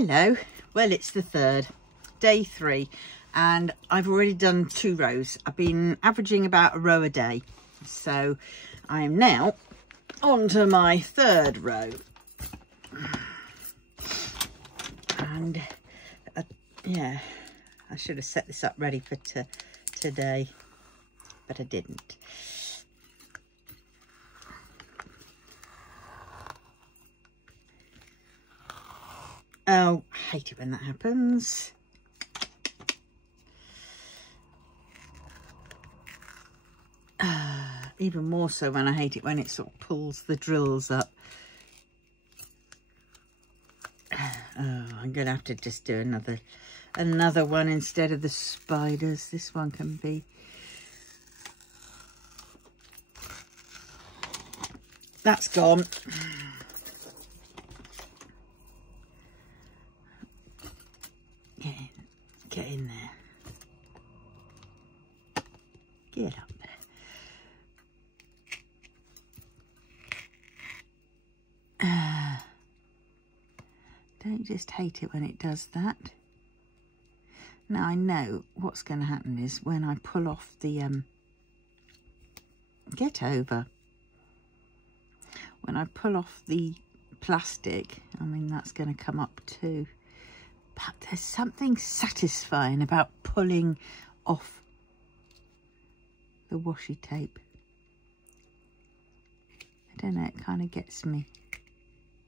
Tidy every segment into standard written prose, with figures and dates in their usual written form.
Hello. Well, it's the third, day 3, and I've already done 2 rows. I've been averaging about a row a day, so I am now on to my 3rd row. And yeah, I should have set this up ready for today, but I didn't. Oh, I hate it when that happens. Even more so when I hate it when it sort of pulls the drills up. Oh, I'm going to have to just do another one instead of the spiders. This one can be... That's gone. Get in there. Get up there. Don't just hate it when it does that. Now I know what's going to happen is when I pull off the get over. When I pull off the plastic, I mean that's going to come up too. But there's something satisfying about pulling off the washi tape. I don't know, it kind of gets me.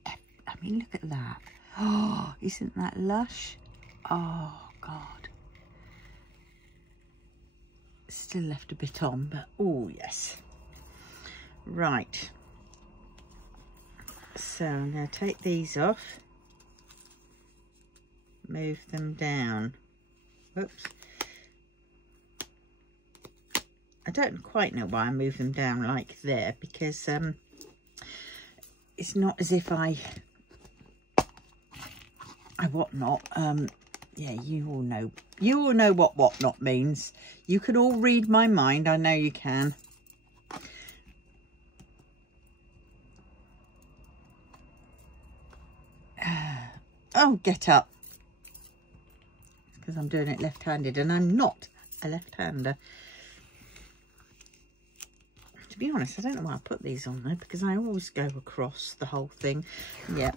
I mean, look at that. Oh, isn't that lush? Oh, God. Still left a bit on, but oh, yes. Right. So I'm going to take these off. Move them down. Oops. I don't quite know why I move them down like there, because it's not as if I whatnot. Yeah, you all know what whatnot means. You can all read my mind. I know you can. Oh, get up. Because I'm doing it left-handed, and I'm not a left-hander. To be honest, I don't know why I put these on there, because I always go across the whole thing. Yeah.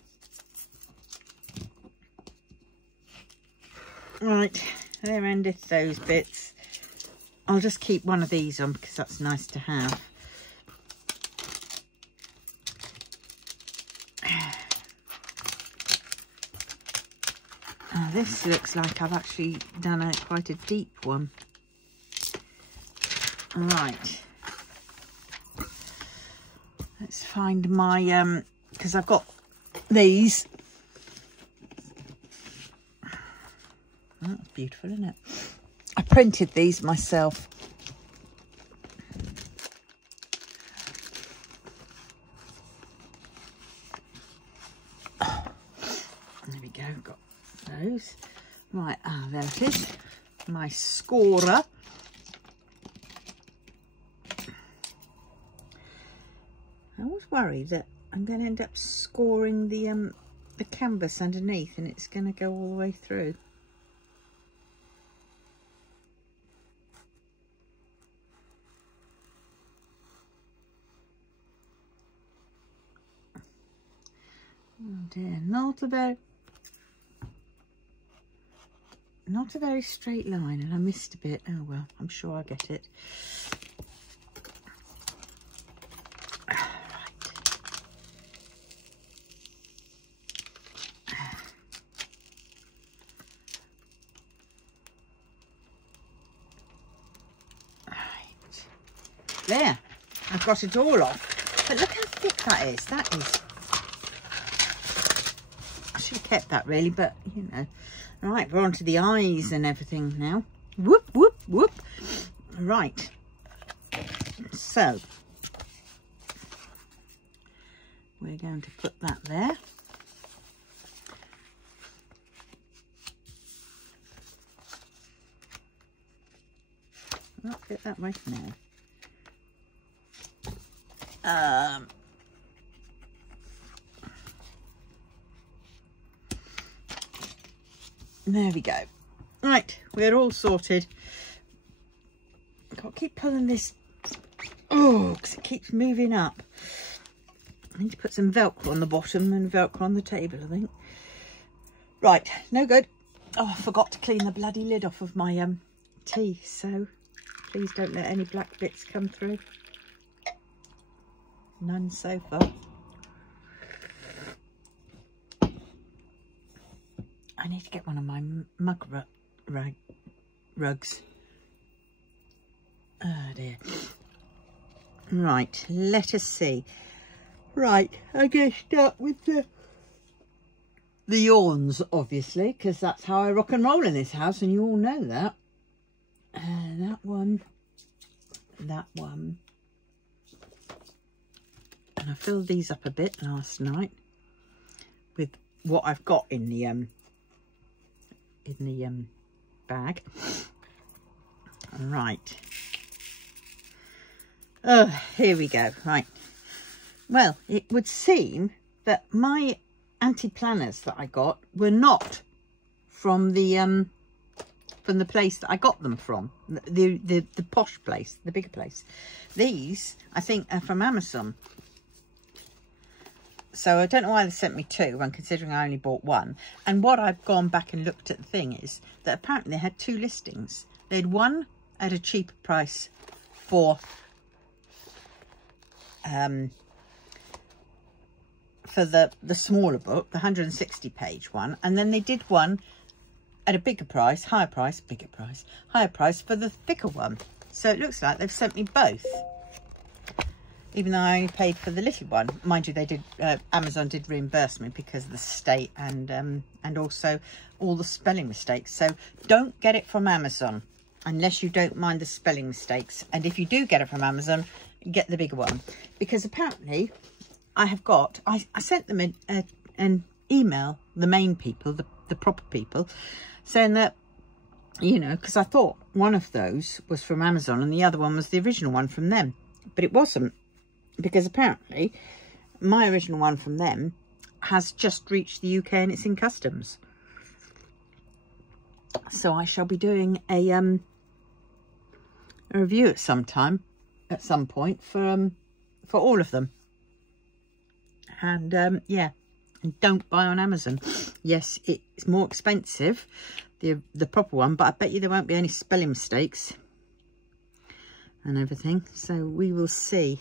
Right, there endeth those bits. I'll just keep one of these on because that's nice to have. Oh, this looks like I've actually done quite a deep one. Right. Let's find my, because I've got these. Oh, that's beautiful, isn't it? I printed these myself. There we go, got those. Right, there it is. My scorer. I always worry that I'm going to end up scoring the canvas underneath, and it's going to go all the way through. Oh dear, not a very straight line, and I missed a bit. Oh well, I'm sure I'll get it. Right. There, I've got it all off. But look how thick that is. That is... I should have kept that really, but you know. Right, we're on to the eyes and everything now. Whoop, whoop, whoop. Right. So, we're going to put that there. I'll get that right now. There we go. Right, we're all sorted. I've got to keep pulling this. Oh, because it keeps moving up. I need to put some Velcro on the bottom and Velcro on the table, I think. Right, no good. Oh, I forgot to clean the bloody lid off of my tea, so please don't let any black bits come through. None so far. I need to get one of my mug rugs. Oh dear. Right, let us see. Right, I'm going to start with the yawns, obviously, because that's how I rock and roll in this house, and you all know that. That one. And I filled these up a bit last night with what I've got in the bag. Right. Oh, here we go. Right. Well, it would seem that my anti-planners that I got were not from the place that I got them from, the posh place, the bigger place. These, I think, are from Amazon. So I don't know why they sent me two when considering I only bought one. And what I've gone back and looked at the thing is that apparently they had two listings. They had one at a cheaper price for the smaller book, the 160 page one, and then they did one at a bigger price, higher price for the thicker one. So it looks like they've sent me both, even though I only paid for the little one. Mind you, they did Amazon did reimburse me because of the state and also all the spelling mistakes. So don't get it from Amazon unless you don't mind the spelling mistakes, and if you do get it from Amazon, get the bigger one, because apparently I sent them an email, the main people, the proper people, saying that, you know, because I thought one of those was from Amazon and the other one was the original one from them, but it wasn't, because apparently my original one from them has just reached the UK and it's in customs. So I shall be doing a review at some point for all of them. And yeah, and don't buy on Amazon. Yes, it's more expensive, the proper one, but I bet you there won't be any spelling mistakes and everything. So we will see.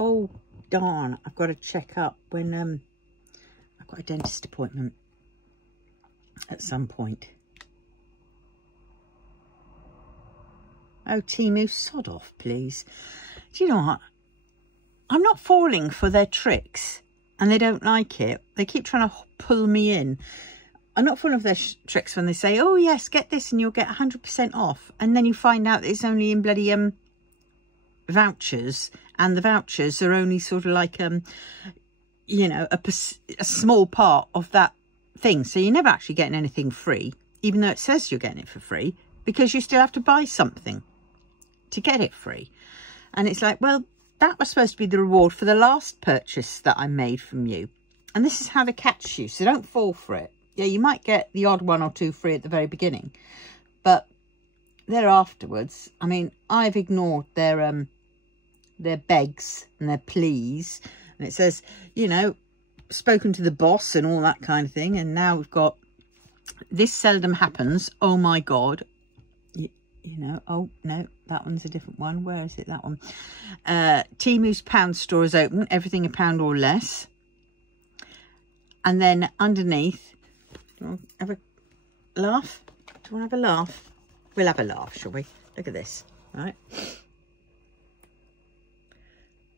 Oh darn, I've got to check up when I've got a dentist appointment at some point. Oh, Temu, sod off, please. Do you know what? I'm not falling for their tricks, and they don't like it. They keep trying to pull me in. I'm not falling for their tricks when they say, oh, yes, get this and you'll get 100% off. And then you find out that it's only in bloody vouchers, and the vouchers are only sort of like, you know, a small part of that thing. So you're never actually getting anything free, even though it says you're getting it for free, because you still have to buy something to get it free. And it's like, well, that was supposed to be the reward for the last purchase that I made from you. And this is how they catch you, so don't fall for it. Yeah, you might get the odd one or two free at the very beginning, but there afterwards, I mean, I've ignored their begs and their pleas. And it says, you know, spoken to the boss and all that kind of thing. And now we've got, this seldom happens. Oh my God. You know, oh no, that one's a different one. Where is it, that one? Temu's pound store is open, everything £1 or less. And then underneath, do you want to have a laugh? Do you want to have a laugh? We'll have a laugh, shall we? Look at this, right?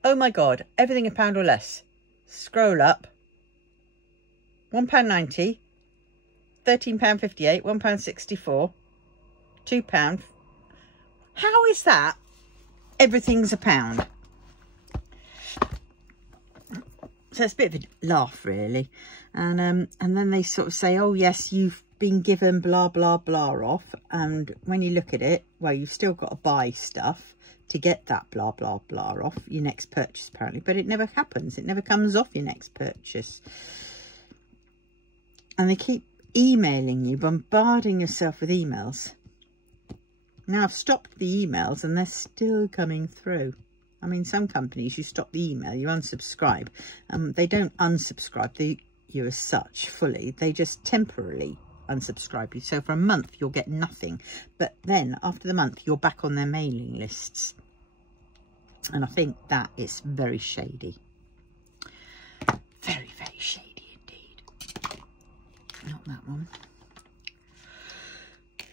Oh my God, everything £1 or less. Scroll up. £1.90, £13.58, £1.64, £2. How is that? Everything's £1. So it's a bit of a laugh, really. And then they sort of say, oh yes, you've been given blah blah blah off. And when you look at it, well, you've still got to buy stuff to get that blah blah blah off your next purchase, apparently. But it never happens. It never comes off your next purchase. And they keep emailing you, bombarding yourself with emails. Now I've stopped the emails and they're still coming through. I mean, some companies, you stop the email, you unsubscribe. They don't unsubscribe you as such fully. They just temporarily unsubscribe you. So for a month, you'll get nothing. But then after the month, you're back on their mailing lists. And I think that is very shady. Very, very shady indeed. Not that one.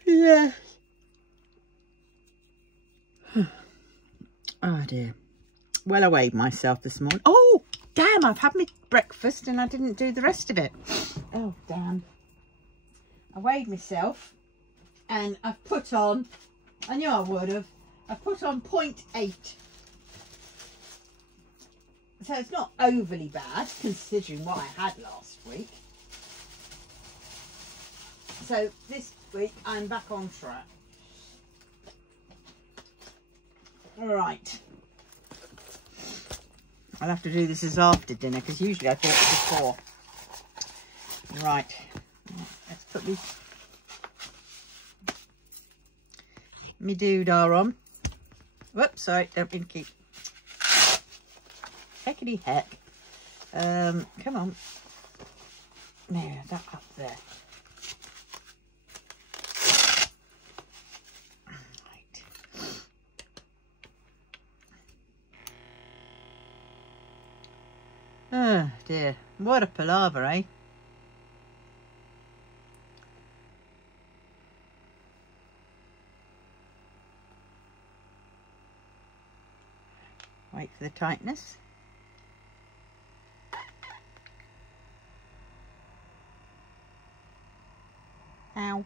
Yeah. Oh dear. Well, I weighed myself this morning. Oh, damn, I've had my breakfast and I didn't do the rest of it. Oh, damn. I weighed myself and I've put on, I knew I would have, I put on 0.8. So it's not overly bad considering what I had last week. So this week I'm back on track. Right, I'll have to do this as after dinner because usually I thought before. Right, let's put me doodah on. Whoops, sorry, don't mean to keep. Heckity heck. Come on. There, that up there. Oh dear, what a palaver, eh? Wait for the tightness. Ow.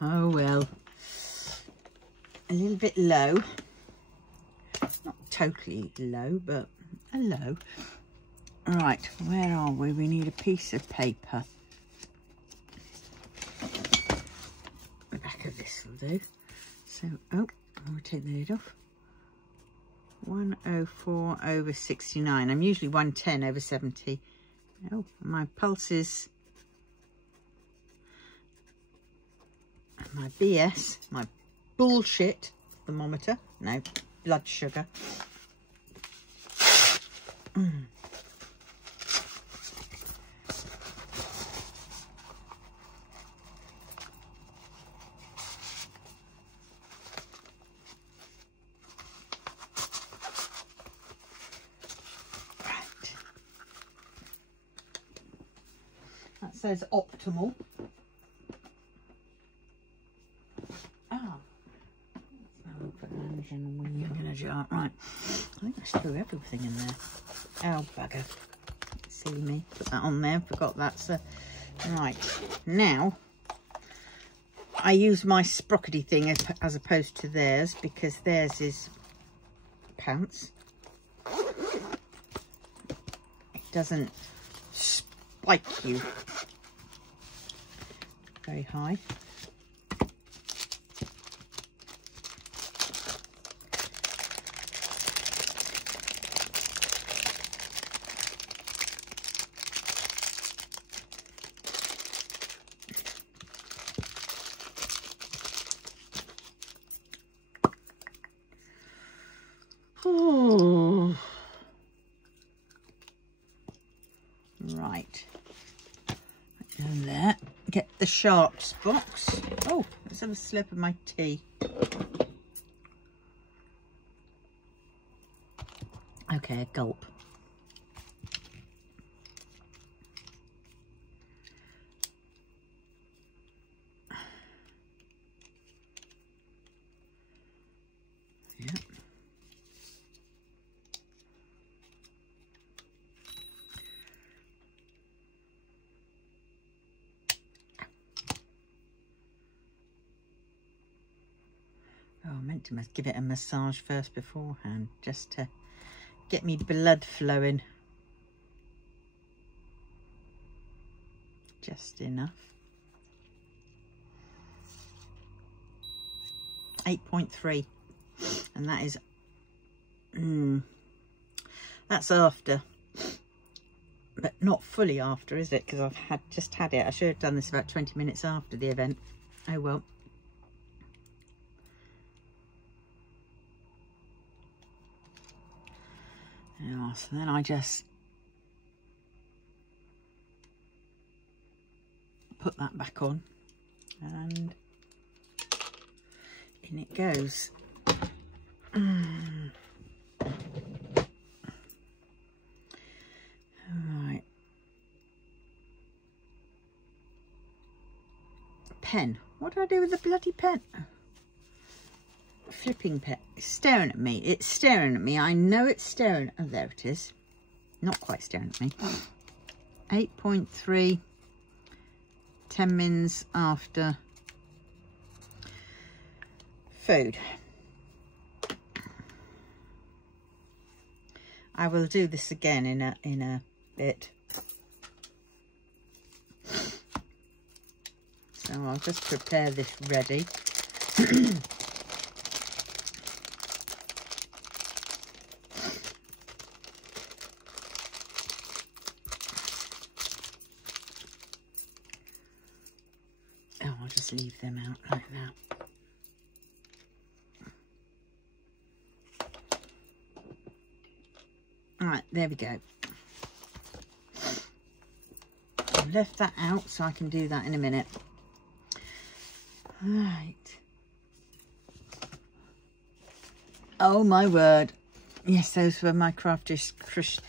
Oh well, a little bit low, not totally low, but a low. Right, where are we? We need a piece of paper. The back of this will do. So, oh, I'll take the lid off. 104/69. I'm usually 110/70. Oh, my pulses. My BS, my bullshit thermometer, no, blood sugar. Right. That says optimal. Right, I think I threw everything in there. Oh bugger, see me, put that on there, forgot that. So right, now I use my sprockety thing as opposed to theirs because theirs is pants. It doesn't spike you very high. Oh. Right, and there, get the sharps box. Oh, let's have a slip of my tea. Okay, a gulp. Yeah. Oh, I meant to give it a massage first beforehand, just to get me blood flowing. Just enough. 8.3, and that is that's after, but not fully after, is it? Because I've just had it. I should have done this about 20 minutes after the event. Oh well. Yeah, so then I just put that back on, and in it goes. Right. Pen. What do I do with the bloody pen? Flipping pen. It's staring at me. It's staring at me. I know it's staring. Oh, there it is. Not quite staring at me. 8.3. 10 mins after food. I will do this again in a bit. So I'll just prepare this ready. Oh, I'll just leave them out like that. Right, there we go. I've left that out so I can do that in a minute. Right. Oh my word. Yes, those were my craftish Kristen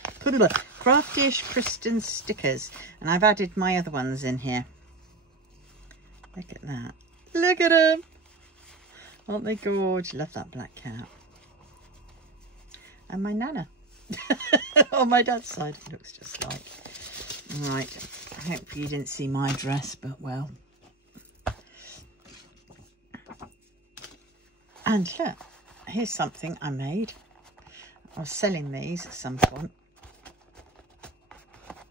stickers. And I've added my other ones in here. Look at that. Look at them. Aren't they gorgeous? Love that black cat. And my Nana. On my dad's side, it looks just like. Right, I hope you didn't see my dress, but well. And look, here's something I made. I was selling these at some point.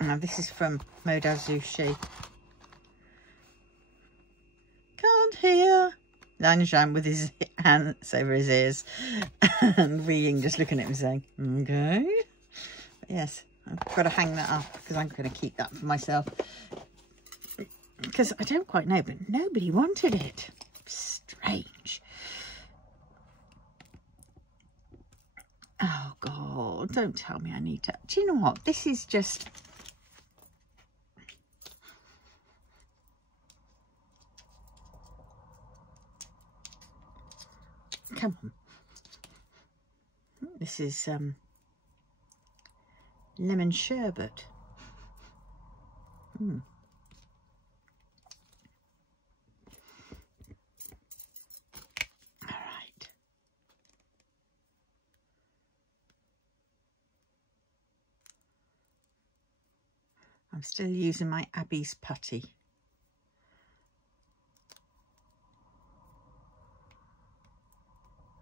Now this is from Mode Azushi. Can't hear. Lanjan with his hands over his ears, and Wee Ying just looking at him saying, okay. But yes, I've got to hang that up because I'm going to keep that for myself. Because I don't quite know, but nobody wanted it. Strange. Oh God, don't tell me I need to. Do you know what? This is just... Come on. This is lemon sherbet. All right. I'm still using my Abby's putty.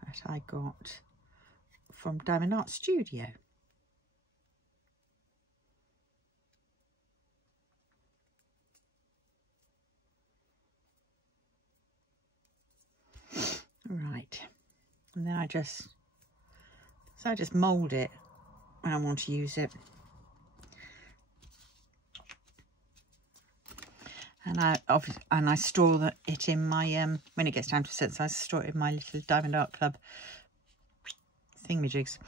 That I got from Diamond Art Studio. Right, and then I just mould it when I want to use it. And I store it in my when it gets time to set, so I store it in my little Diamond Art Club thingamajigs.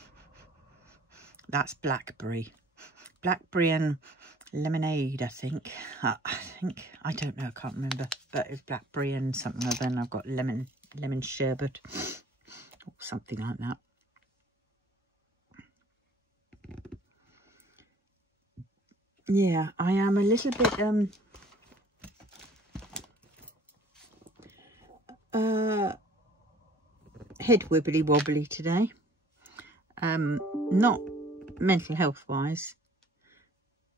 That's blackberry and lemonade, I think. I don't know, I can't remember, but it's blackberry and something other. Then I've got lemon sherbet or something like that. Yeah, I am a little bit head wibbly wobbly today. Not mental health wise,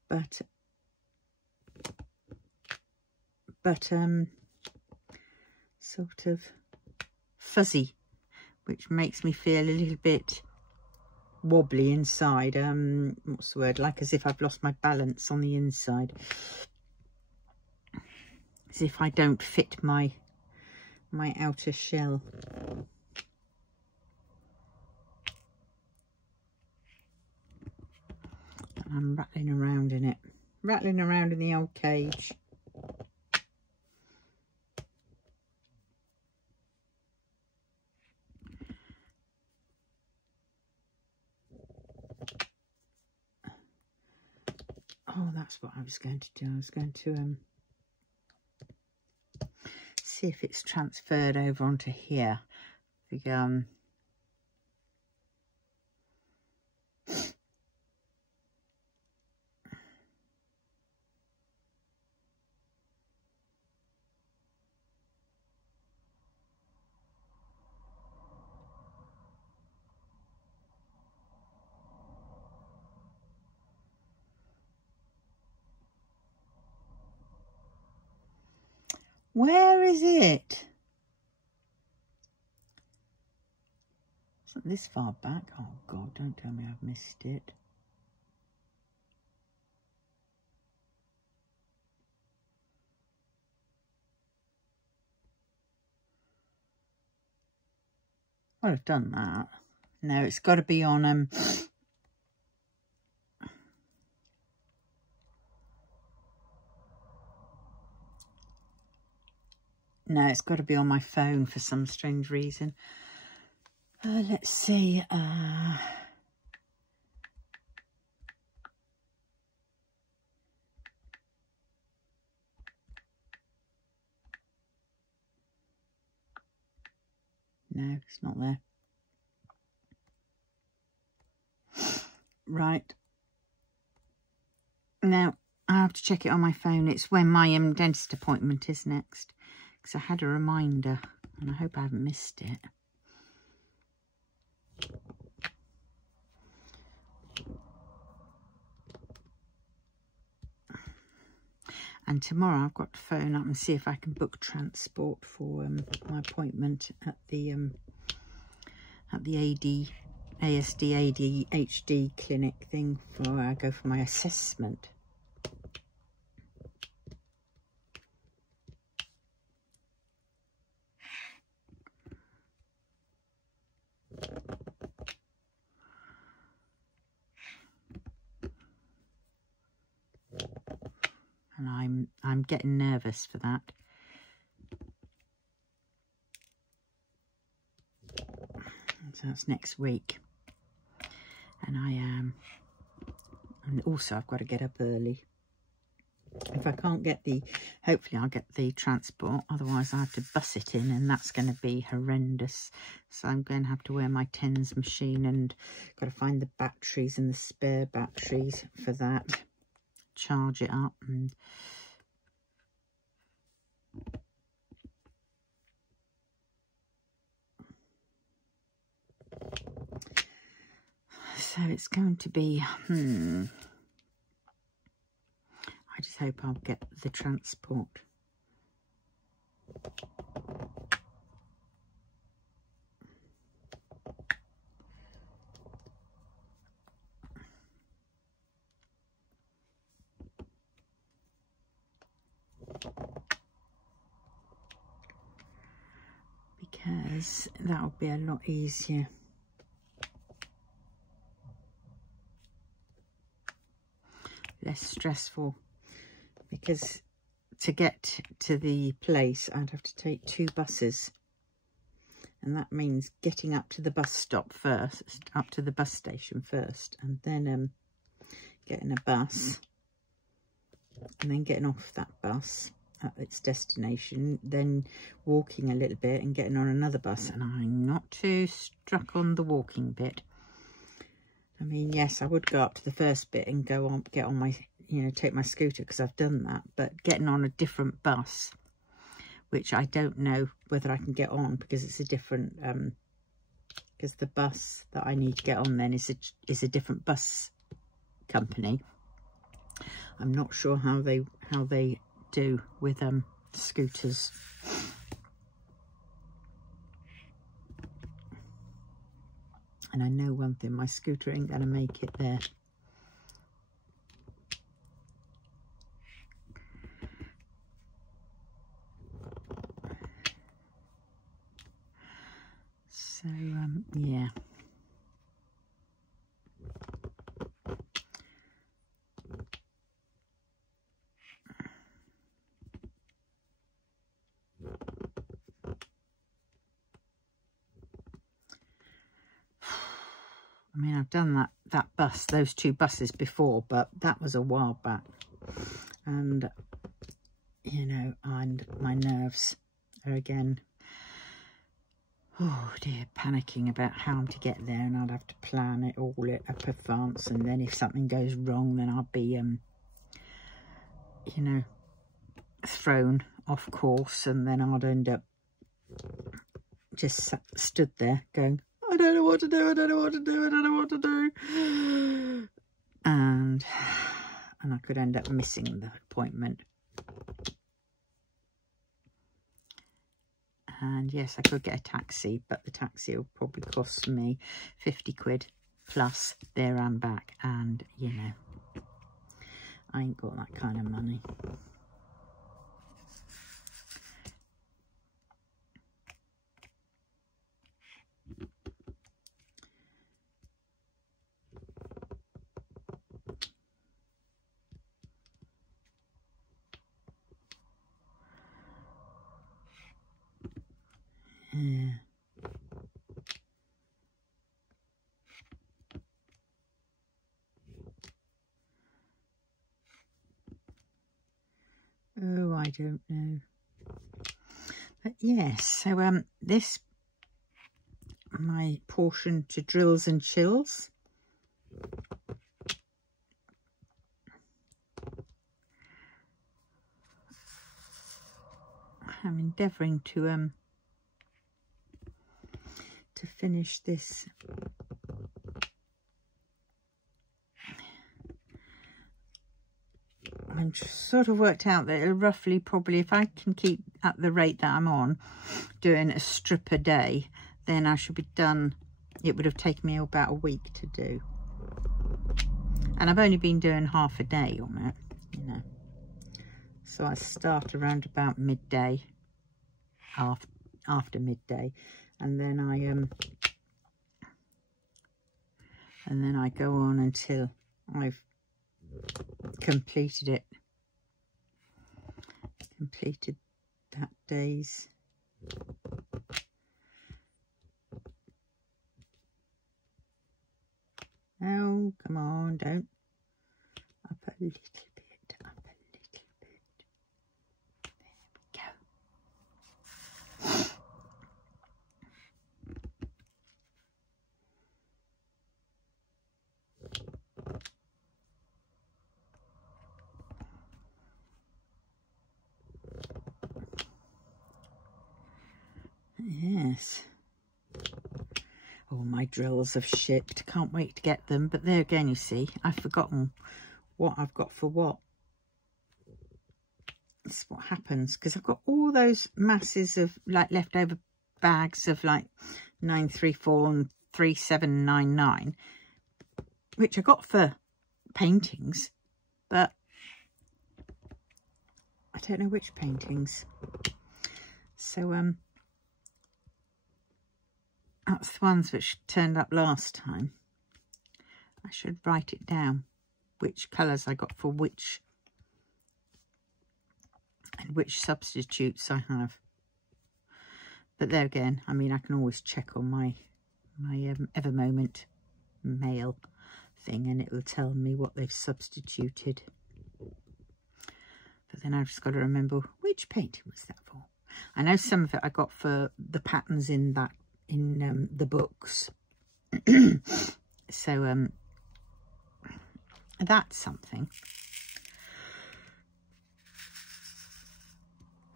but sort of fuzzy, which makes me feel a little bit wobbly inside. What's the word? Like as if I've lost my balance on the inside, as if I don't fit my my outer shell. And I'm rattling around in it, rattling around in the old cage. Oh, that's what I was going to do. I was going to see if it's transferred over onto here. The where is it? Isn't this far back? Oh God, don't tell me I've missed it. Well, I've done that. No, it's got to be on no, it's got to be on my phone for some strange reason. Let's see. No, it's not there. Right. Now, I have to check it on my phone. It's when my dentist appointment is next. Because I had a reminder. And I hope I haven't missed it. And tomorrow I've got to phone up and see if I can book transport for my appointment at the ASD clinic thing for I go for my assessment. And I'm getting nervous for that. So that's next week. And and also I've got to get up early. If I can't get hopefully I'll get the transport, otherwise I have to bus it in, and that's going to be horrendous. So I'm going to have to wear my TENS machine, and got to find the batteries and the spare batteries for that. Charge it up, and so it's going to be I just hope I'll get the transport. Because that'll be a lot easier. Less stressful, because to get to the place I'd have to take 2 buses, and that means getting up to the bus stop first, up to the bus station first, and then getting a bus, and then getting off that bus at its destination, then walking a little bit and getting on another bus. And I'm not too struck on the walking bit. I mean, yes, I would go up to the first bit and get on my, take my scooter, because I've done that. But getting on a different bus, which I don't know whether I can get on, because it's a different, because the bus that I need to get on then is a different bus company. I'm not sure how they do with scooters. And I know one thing, my scooter ain't going to make it there. So yeah. I mean, I've done those two buses before, but that was a while back. And, you know, and my nerves are again, oh dear, panicking about how to get there. And I'd have to plan it all up in advance. And then if something goes wrong, then I'll be, you know, thrown off course. And then I'd end up just stood there going, I don't know what to do, I don't know what to do, I don't know what to do. And I could end up missing the appointment. And yes, I could get a taxi, but the taxi will probably cost me 50 quid plus there and back. And, you know, I ain't got that kind of money. Yeah. Oh, I don't know. But yes, so this, my portion to drills and chills. I'm endeavouring to finish this. I'm sort of worked out that roughly, probably, if I can keep at the rate that I'm on, doing a strip a day, then I should be done. It would have taken me about a week to do. And I've only been doing half a day on it, you know. So I start around about midday, after midday, and then I go on until I've completed that day's. Oh, come on, don't. Up a little bit, up a little bit. There we go. Yes. Oh, my drills have shipped. Can't wait to get them. But there again, you see, I've forgotten what I've got for what. That's what happens, because I've got all those masses of like leftover bags of like 934 and 3799, which I got for paintings, but I don't know which paintings. So that's the ones which turned up last time. I should write it down, which colours I got for which, and which substitutes I have. But there again, I mean, I can always check on my Evermoment mail thing, and it will tell me what they've substituted. But then I've just got to remember which painting was that for. I know some of it I got for the patterns in that the books. So that's something.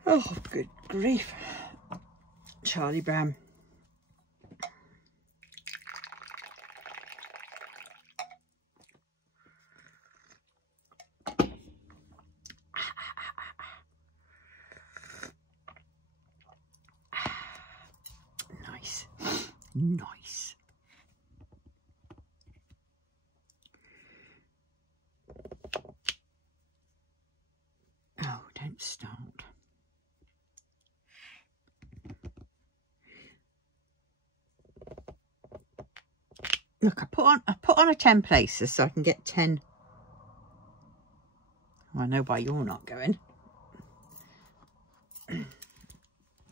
Oh, good grief. Charlie Brown. Nice. Nice. Oh, don't start. Look, I put on a 10 placer so I can get 10. Oh, I know why you're not going.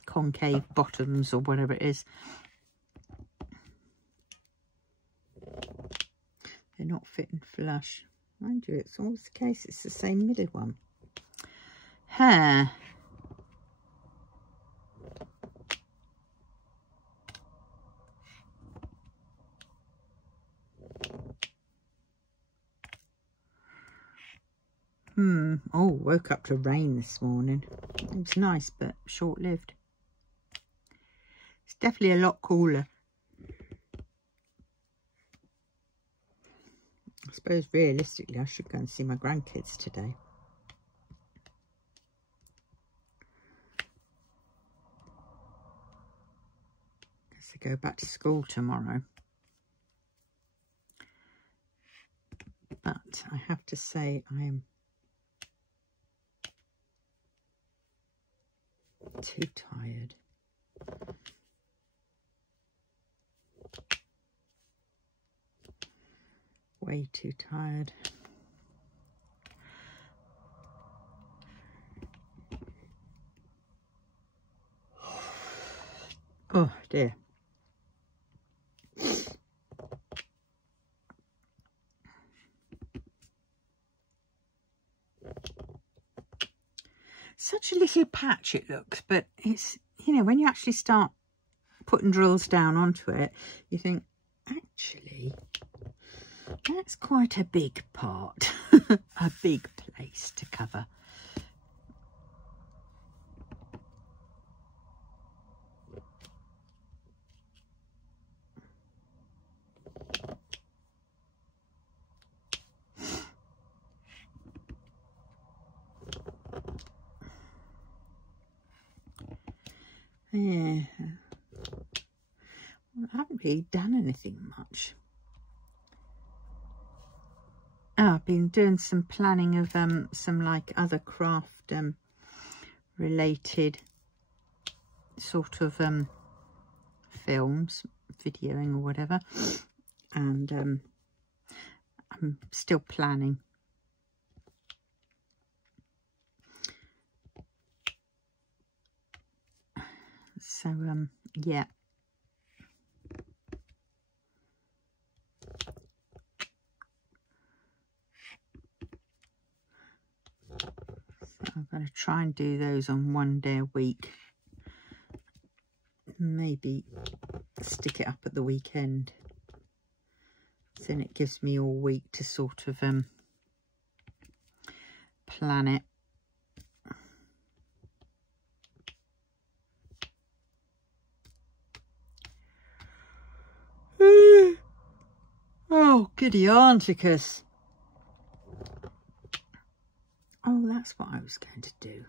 Concave bottoms or whatever it is. They're not fitting flush. Mind you, it's always the case. It's the same middle one. Hair. Oh, woke up to rain this morning. It was nice, but short-lived. It's definitely a lot cooler. I suppose realistically I should go and see my grandkids today. Because they go back to school tomorrow. But I have to say I am too tired. Way too tired. Oh dear. Such a little patch it looks, but it's, you know, when you actually start putting drills down onto it, you think, actually, that's quite a big part, a big place to cover. Yeah, well, I haven't really done anything much. Oh, I've been doing some planning of some like other craft related sort of films, videoing or whatever, and I'm still planning. So yeah. So I'm going to try and do those on one day a week. Maybe stick it up at the weekend. Then it gives me all week to sort of plan it. Oh, giddy aunticus. Oh, that's what I was going to do.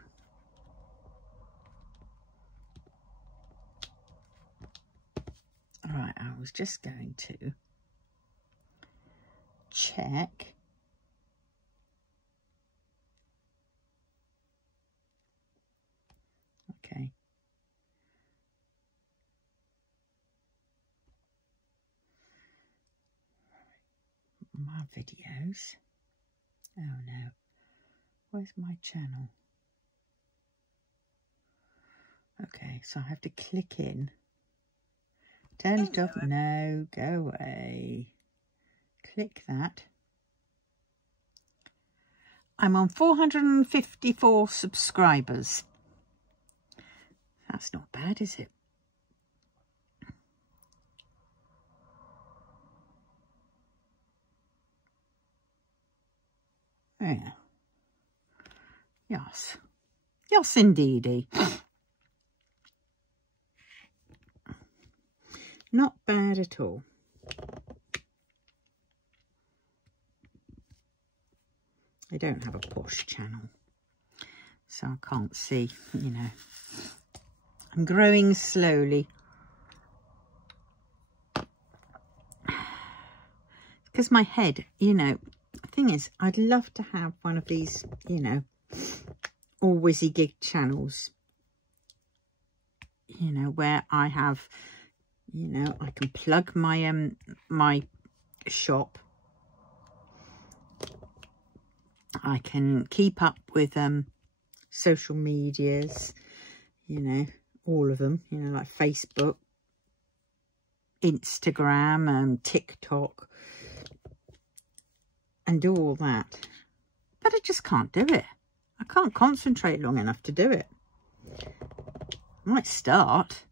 All right, I was just going to check. Okay. My videos. Oh no. Where's my channel? Okay, so I have to click in. Turn it off. No, go away. Click that. I'm on 454 subscribers. That's not bad, is it? Yeah. Yes. Yes, indeedy. Not bad at all. I don't have a posh channel, so I can't see, you know. I'm growing slowly. Because my head, you know, the thing is, I'd love to have one of these, you know, all whizzy gig channels, you know, where I have, you know, I can plug my my shop. I can keep up with social medias, you know, all of them, you know, like Facebook, Instagram and TikTok, and do all that. But I just can't do it. I can't concentrate long enough to do it. I might start.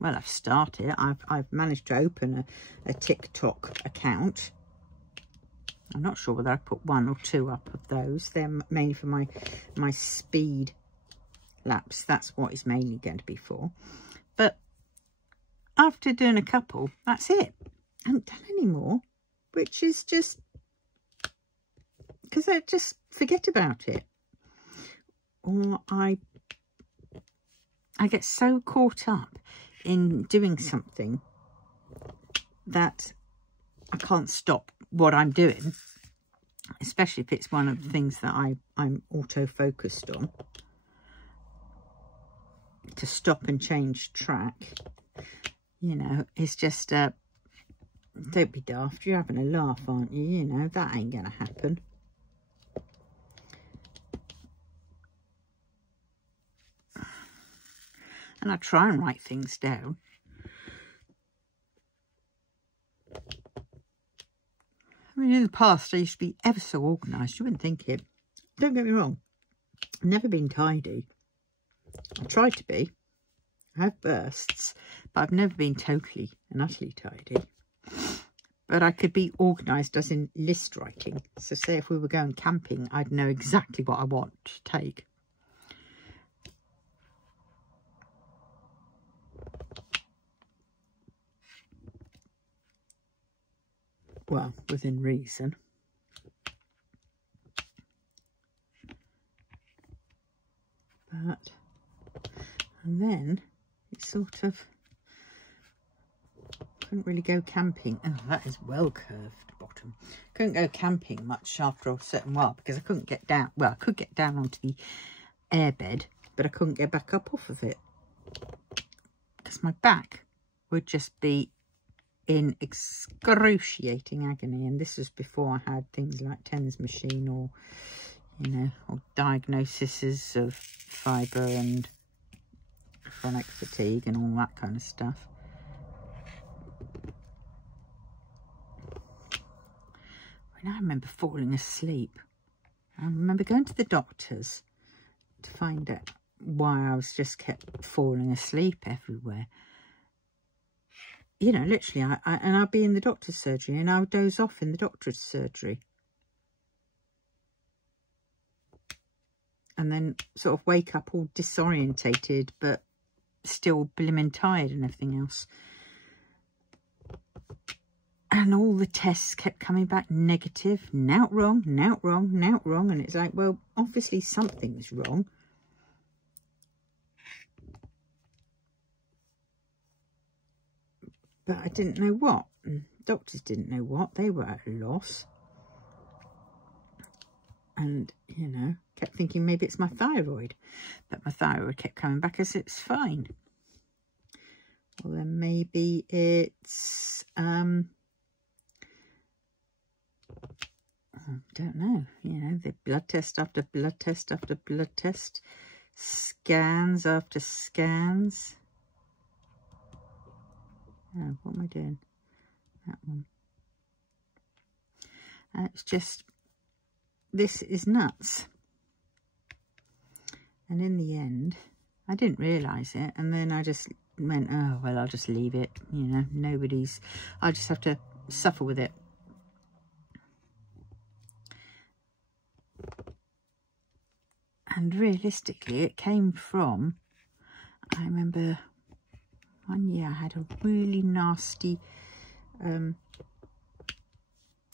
Well, I've started. I've managed to open a TikTok account. I'm not sure whether I put 1 or 2 up of those. They're mainly for my speed laps. That's what it's mainly going to be for. But after doing a couple, that's it. I haven't done any more, which is just because I just forget about it. Or I get so caught up in doing something that I can't stop what I'm doing, especially if it's one of the things that I'm auto-focused on, to stop and change track. You know, it's just, don't be daft, you're having a laugh, aren't you? You know, that ain't going to happen. And I try and write things down. I mean, in the past, I used to be ever so organised. You wouldn't think it. Don't get me wrong. I've never been tidy. I try to be. I have bursts, but I've never been totally and utterly tidy. But I could be organised as in list writing. So say if we were going camping, I'd know exactly what I want to take. Well, within reason. But, and then it sort of couldn't really go camping. Oh, that is well curved bottom. Couldn't go camping much after a certain while because I couldn't get down. Well, I could get down onto the airbed, but I couldn't get back up off of it because my back would just be in excruciating agony. And this was before I had things like TENS machine or, you know, or diagnoses of fibre and chronic fatigue and all that kind of stuff. When I remember falling asleep, I remember going to the doctors to find out why I was just kept falling asleep everywhere. You know, literally, I'd be in the doctor's surgery and I would doze off in the doctor's surgery. And then sort of wake up all disorientated, but still blimmin' tired and everything else. And all the tests kept coming back negative. Now wrong, now wrong, now wrong. And it's like, well, obviously something's wrong. But I didn't know what. Doctors didn't know what. They were at a loss. And, you know, kept thinking maybe it's my thyroid. But my thyroid kept coming back as it's fine. Well, then maybe it's, I don't know. You know, the blood test after blood test after blood test. Scans after scans. Oh, what am I doing? That one. It's just, this is nuts. And in the end, I didn't realise it. And then I just went, oh, well, I'll just leave it. You know, I'll just have to suffer with it. And realistically, it came from, I remember one year I had a really nasty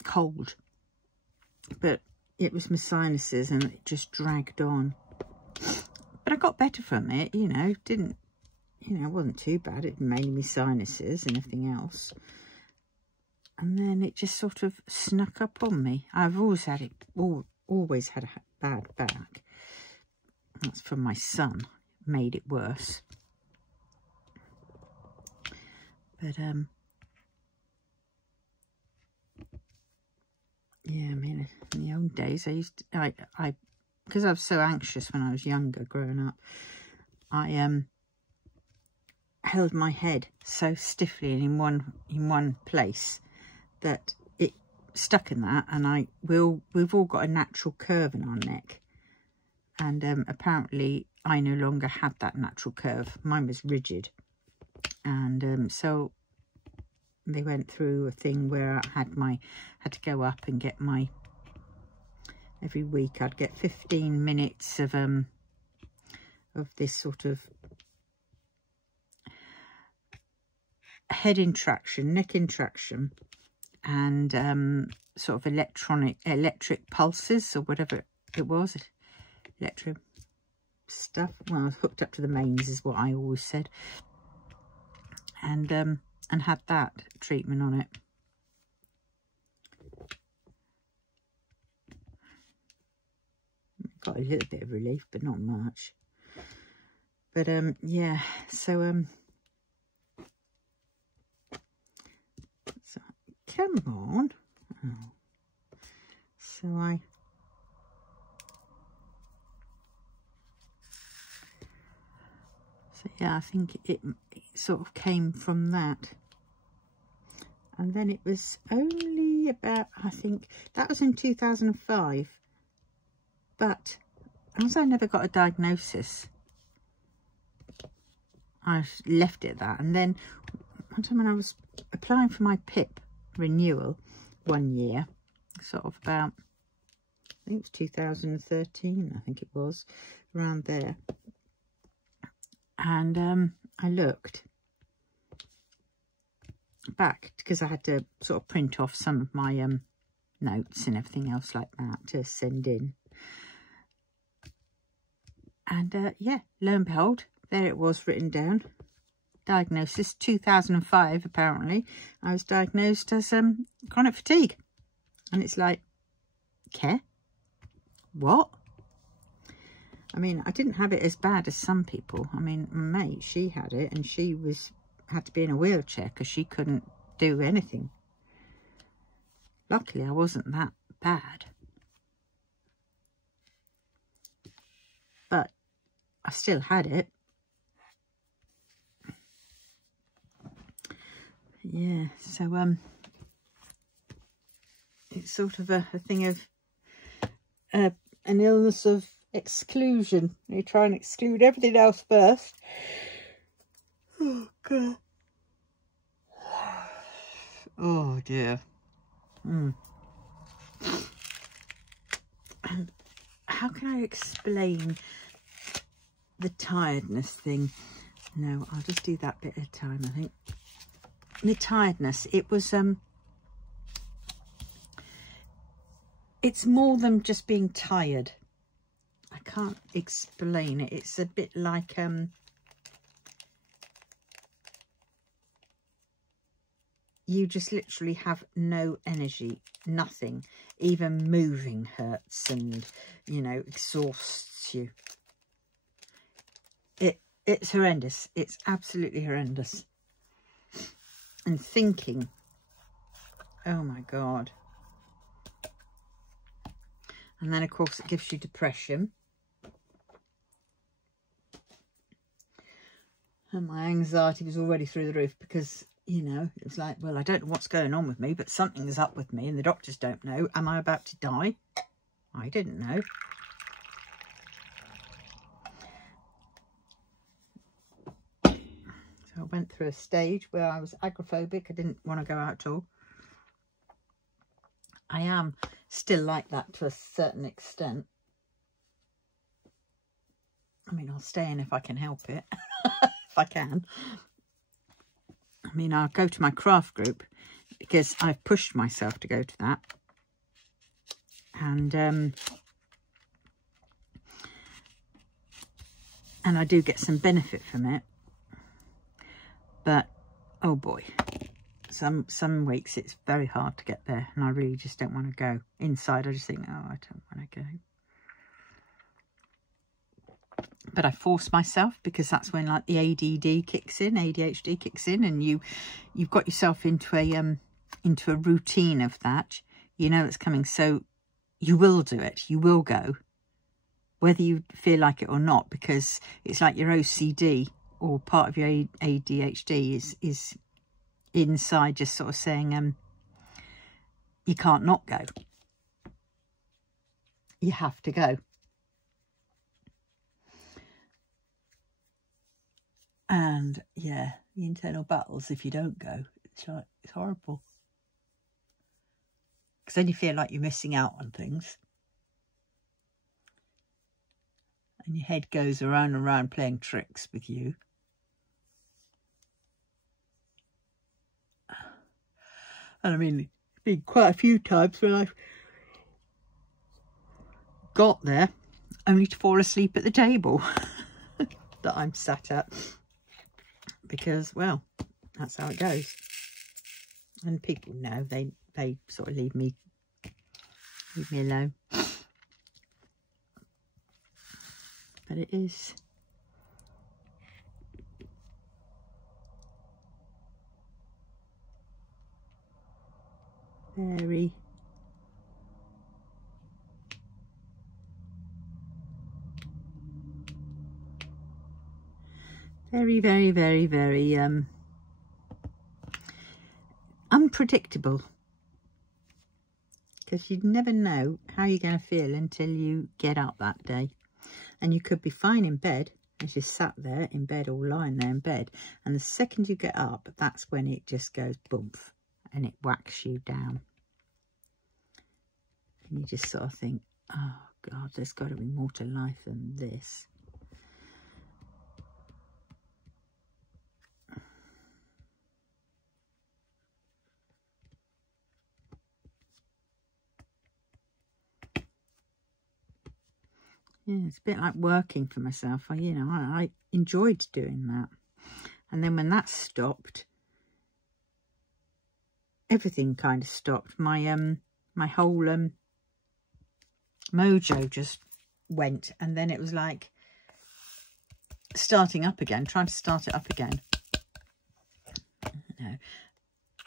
cold, but it was my sinuses and it just dragged on. But I got better from it, you know, it wasn't too bad. It mainly my sinuses and everything else. And then it just sort of snuck up on me. I've always had it, always had a bad back. That's from my son, made it worse. But days I used to, because I was so anxious when I was younger growing up, I held my head so stiffly and in one place that it stuck in that, and we've all got a natural curve in our neck, and apparently I no longer had that natural curve. Mine was rigid, and so they went through a thing where I had to go up and get my, every week I'd get 15 minutes of this sort of head intraction, neck intraction, and sort of electric pulses or whatever it was, electric stuff. Well, I was hooked up to the mains is what I always said, and had that treatment on it. Got a little bit of relief, but not much. But yeah, so come on. Oh. So yeah, I think it sort of came from that. And then it was only about, I think that was in 2005. But as I never got a diagnosis, I left it at that. And then one time when I was applying for my PIP renewal one year, sort of about, I think it was 2013, I think it was, around there. And I looked back because I had to sort of print off some of my notes and everything else like that to send in. And yeah, lo and behold, there it was written down. Diagnosis 2005, apparently. I was diagnosed as chronic fatigue. And it's like, okay, what? I mean, I didn't have it as bad as some people. I mean, my mate, she had it, and she had to be in a wheelchair because she couldn't do anything. Luckily, I wasn't that bad. But I still had it. Yeah, so it's sort of a thing of an illness of exclusion. You try and exclude everything else first. Oh God. Oh dear. How can I explain the tiredness thing? No, I'll just do that bit at a time, I think. The tiredness, it was it's more than just being tired. I can't explain it. It's a bit like you just literally have no energy, nothing. Even moving hurts and, you know, exhausts you. It's horrendous. It's absolutely horrendous. And thinking, oh my God. And then, of course, it gives you depression. And my anxiety was already through the roof because, you know, it was like, well, I don't know what's going on with me, but something's up with me and the doctors don't know. Am I about to die? I didn't know. So I went through a stage where I was agoraphobic. I didn't want to go out at all. I am still like that to a certain extent. I mean, I'll stay in if I can help it, if I can. I mean, I'll go to my craft group because I've pushed myself to go to that. And I do get some benefit from it. But, oh boy, some weeks it's very hard to get there, and I really just don't want to go. Inside, I just think, oh, I don't want to go. But I force myself because that's when, like, the ADD kicks in, ADHD kicks in, and you've got yourself into a routine of that. You know it's coming, so you will do it. You will go, whether you feel like it or not, because it's like your OCD or part of your ADHD is inside just sort of saying, you can't not go. You have to go. And yeah, the internal battles if you don't go, it's horrible. Because then you feel like you're missing out on things. And your head goes around and around playing tricks with you. And I mean, it's been quite a few times when I've got there only to fall asleep at the table that I'm sat at. Because, well, that's how it goes. And people know, they sort of leave me alone. But it is very unpredictable, because you never know how you're going to feel until you get up that day. And you could be fine in bed, as you sat there in bed or lying there in bed, and the second you get up, that's when it just goes boom, and it whacks you down. And you just sort of think, oh God, there's got to be more to life than this. Yeah, it's a bit like working for myself. I enjoyed doing that. And then when that stopped, everything kind of stopped. My my whole mojo just went. And then it was like starting up again, trying to start it up again. You know,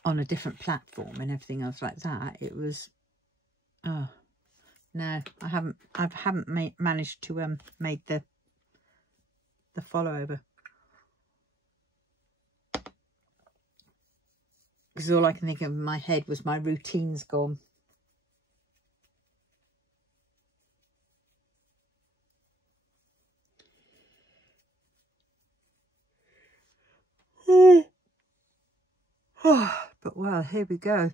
on a different platform and everything else like that. It was, oh. No, I haven't managed to make the follow over, because all I can think of in my head was my routine's gone. But well, here we go.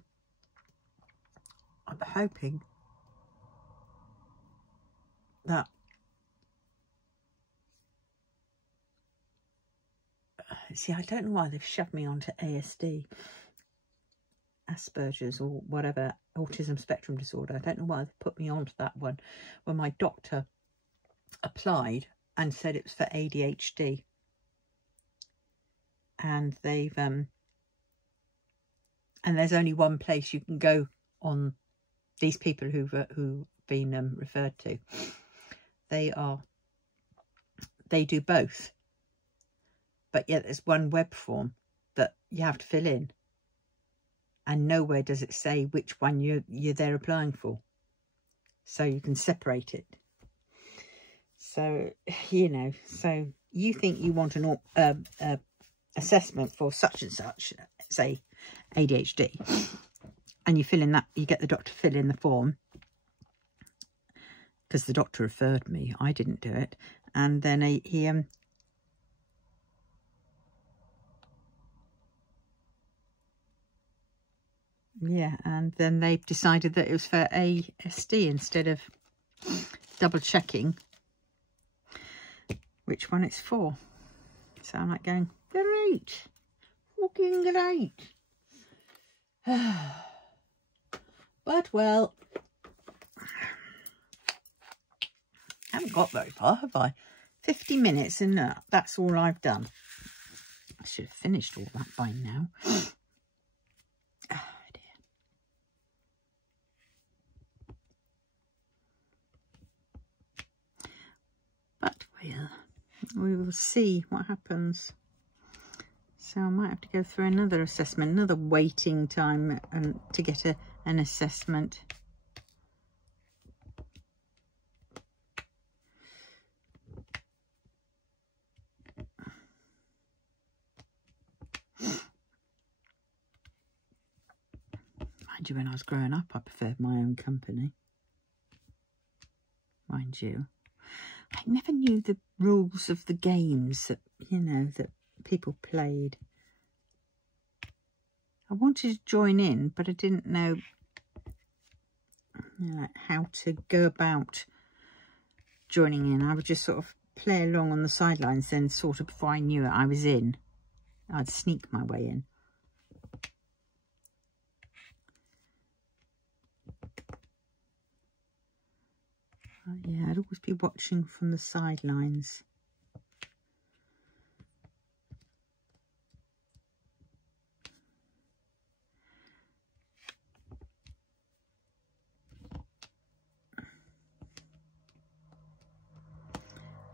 I'm hoping that see, I don't know why they've shoved me onto ASD, Asperger's or whatever, autism spectrum disorder. I don't know why they've put me onto that one when my doctor applied and said it was for ADHD. And they've and there's only one place you can go on these people who've been referred to. They do both, but yet there's one web form that you have to fill in, and nowhere does it say which one you're there applying for, so you can separate it. So so you think you want an assessment for such and such, say ADHD, and you fill in that, you get the doctor to fill in the form, because the doctor referred me. I didn't do it. And then he yeah, and then they've decided that it was for ASD instead of double checking which one it's for. So I'm like going, great, fucking great. But well, I haven't got very far, have I? 50 minutes and that's all I've done. I should have finished all that by now. Oh dear. But we will see what happens. So I might have to go through another assessment, another waiting time to get an assessment. Mind you, when I was growing up, I preferred my own company. Mind you. I never knew the rules of the games that, you know, that people played. I wanted to join in, but I didn't know, you know, how to go about joining in. I would just sort of play along on the sidelines, then sort of before I knew it, I was in. I'd sneak my way in. Yeah, I'd always be watching from the sidelines.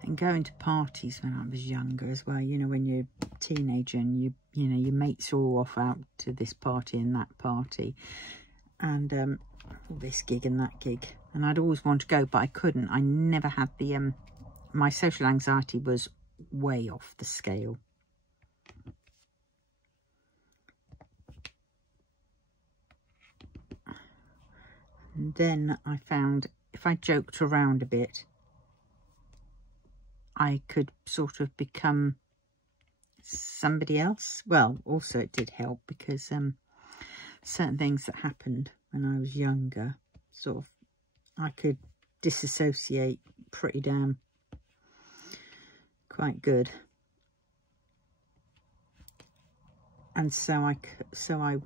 And going to parties when I was younger as well, you know, when you're a teenager and you know, your mates are all off out to this party and that party. And this gig and that gig. And I'd always want to go, but I couldn't. I never had the, my social anxiety was way off the scale. And then I found if I joked around a bit, I could sort of become somebody else. Well, also it did help because certain things that happened when I was younger, sort of, I could disassociate pretty damn quite good. And so I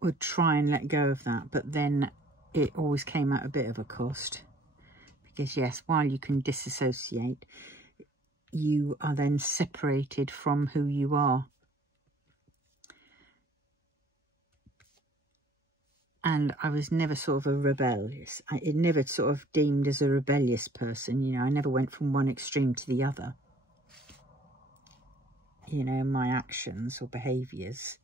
would try and let go of that, but then it always came at a bit of a cost, because yes, while you can disassociate, you are then separated from who you are. And I was never sort of a rebellious, it never sort of deemed as a rebellious person, you know, I never went from one extreme to the other, you know, in my actions or behaviours.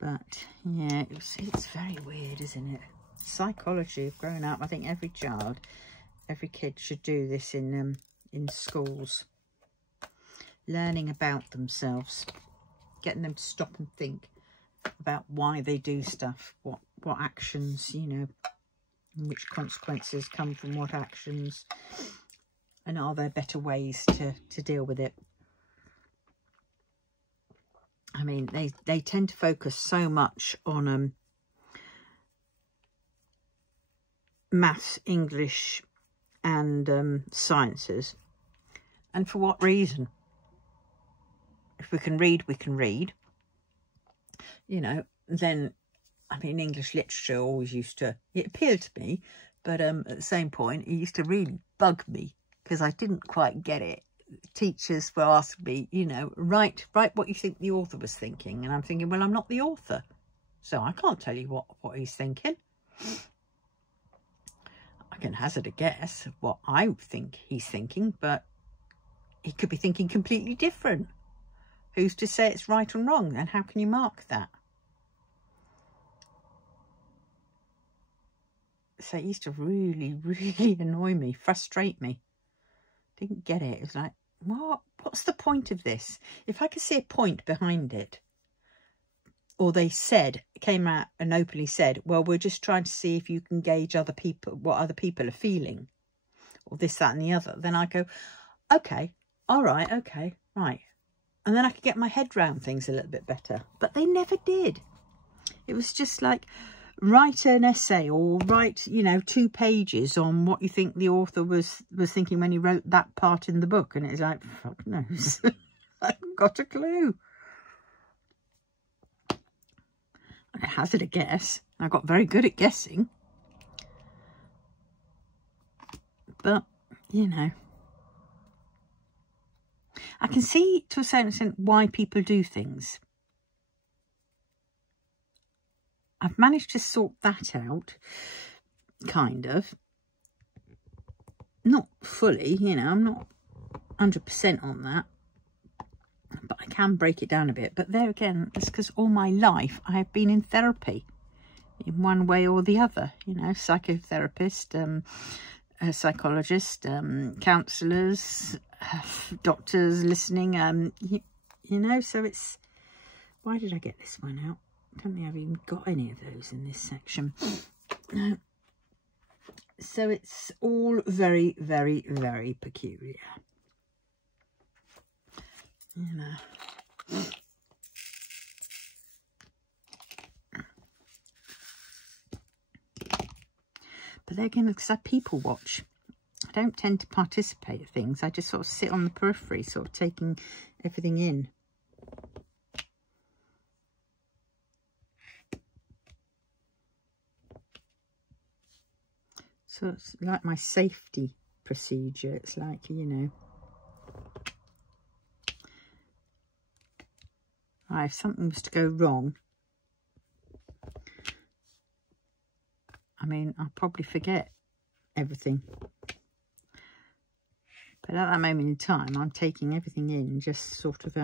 But yeah, it's very weird, isn't it? Psychology of growing up. I think every child, every kid should do this in schools. Learning about themselves, getting them to stop and think about why they do stuff, what actions, you know, which consequences come from what actions, and are there better ways to deal with it. I mean, they tend to focus so much on maths, English and sciences. And for what reason? If we can read, we can read. You know, then, I mean, English literature always used to, it appealed to me, but at the same point, it used to really bug me because I didn't quite get it. Teachers were asking me, you know, write what you think the author was thinking. And I'm thinking, well, I'm not the author, so I can't tell you what he's thinking. I can hazard a guess of what I think he's thinking, but he could be thinking completely different. Who's to say it's right and wrong? And how can you mark that? So it used to really, really annoy me, frustrate me. Didn't get it. It was like, what's the point of this? If I could see a point behind it, or they came out and openly said, well, we're just trying to see if you can gauge other people, what other people are feeling, or this, that and the other, then I go, okay, all right, okay, right. And then I could get my head round things a little bit better. But they never did. It was just like, write an essay or write, you know, 2 pages on what you think the author was thinking when he wrote that part in the book. And it's like, fuck knows. I haven't got a clue. I hazard a guess. I got very good at guessing. But, you know, I can see to a certain extent why people do things. I've managed to sort that out, kind of. Not fully, you know, I'm not 100% on that. But I can break it down a bit. But there again, it's because all my life I have been in therapy in one way or the other. You know, psychotherapist, psychologists, counsellors, doctors listening, you know, so it's, why did I get this one out? I don't think I've even got any of those in this section. So it's all very, very, very peculiar. You know. But then again, because I people watch, I don't tend to participate in things. I just sort of sit on the periphery, sort of taking everything in. So it's like my safety procedure. It's like, you know, if something was to go wrong, I mean, I'll probably forget everything. But at that moment in time, I'm taking everything in, just sort of,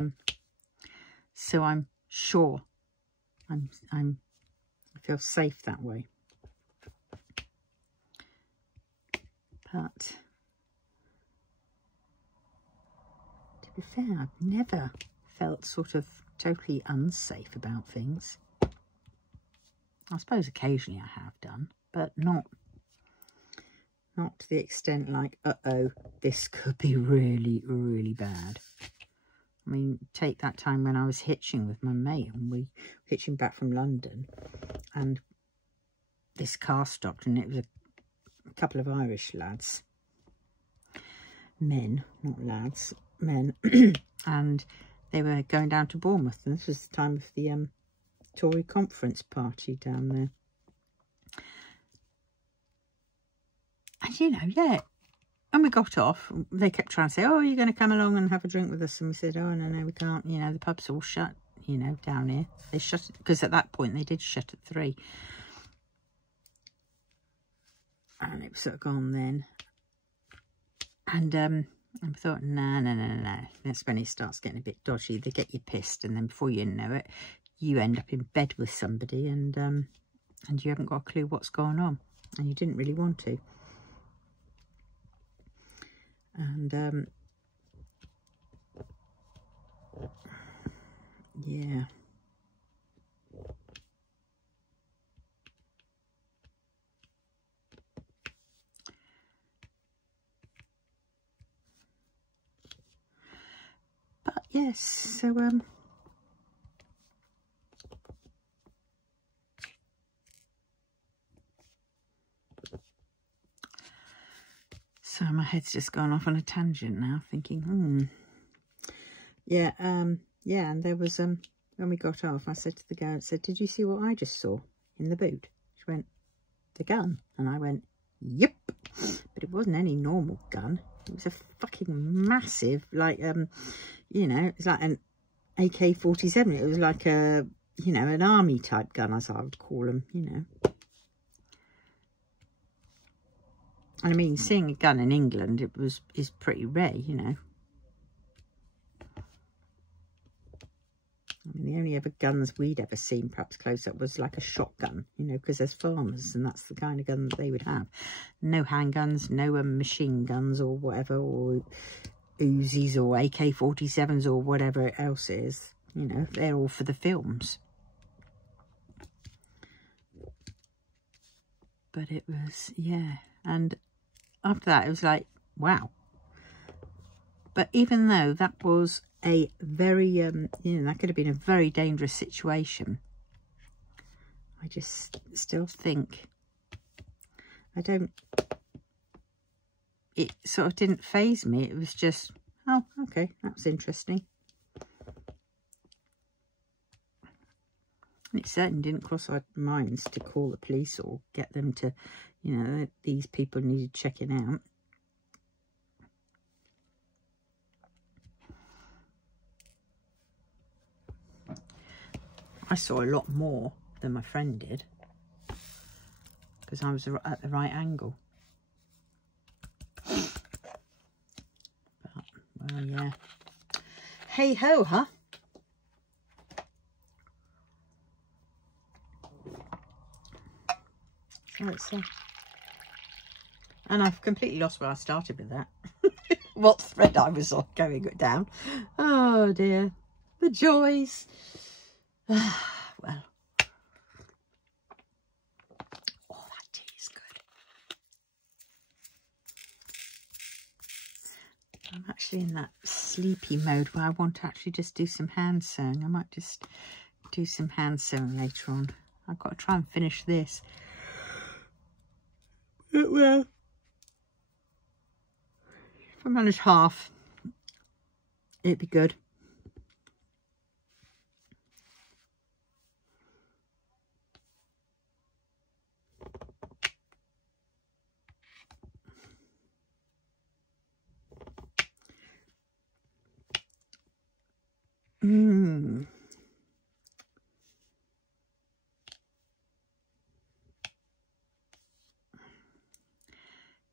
so I'm sure I feel safe that way. But to be fair, I've never felt sort of totally unsafe about things. I suppose occasionally I have done, but not to the extent like, uh-oh, this could be really, really bad. I mean, take that time when I was hitching with my mate, and we were hitching back from London, and this car stopped, and it was a couple of Irish lads, men, not lads, men, and they were going down to Bournemouth, and this was the time of the Tory conference party down there. And you know, yeah, and we got off. They kept trying to say, oh, you're going to come along and have a drink with us, and we said, oh, no, we can't, you know, the pub's all shut, you know, down here. They shut it, because at that point they did shut at 3. And it was sort of gone then. And I thought, no. That's when it starts getting a bit dodgy. They get you pissed, and then before you know it, you end up in bed with somebody, and you haven't got a clue what's going on, and you didn't really want to. And yeah. But yes, so my head's just gone off on a tangent now, thinking, yeah, yeah, and there was, when we got off, I said to the girl, did you see what I just saw in the boot? She went, the gun? And I went, yep, but it wasn't any normal gun. It was a fucking massive, like, you know, it's like an AK-47. It was like a, you know, an army type gun, as I would call them, you know. And I mean, seeing a gun in England, is pretty rare, you know. I mean, the only other guns we'd ever seen perhaps close up was like a shotgun, you know, because there's farmers, and that's the kind of gun that they would have. No handguns, no machine guns or whatever, or Uzis or AK-47s or whatever else it is. You know, they're all for the films. But it was, yeah. And after that, it was like, wow. But even though that was a very, you know, that could have been a very dangerous situation, I just still think, it sort of didn't faze me. It was just, oh, okay, that's interesting. And it certainly didn't cross our minds to call the police or get them to, you know, these people needed checking out. I saw a lot more than my friend did, because I was at the right angle. But, well, yeah. Hey ho, huh? So it's And I've completely lost where I started with that. What thread I was on going down. Oh dear. The joys. Well. Oh, that tea is good. I'm actually in that sleepy mode where I want to actually just do some hand sewing. I might just do some hand sewing later on. I've got to try and finish this. But well, if I manage half, it'd be good.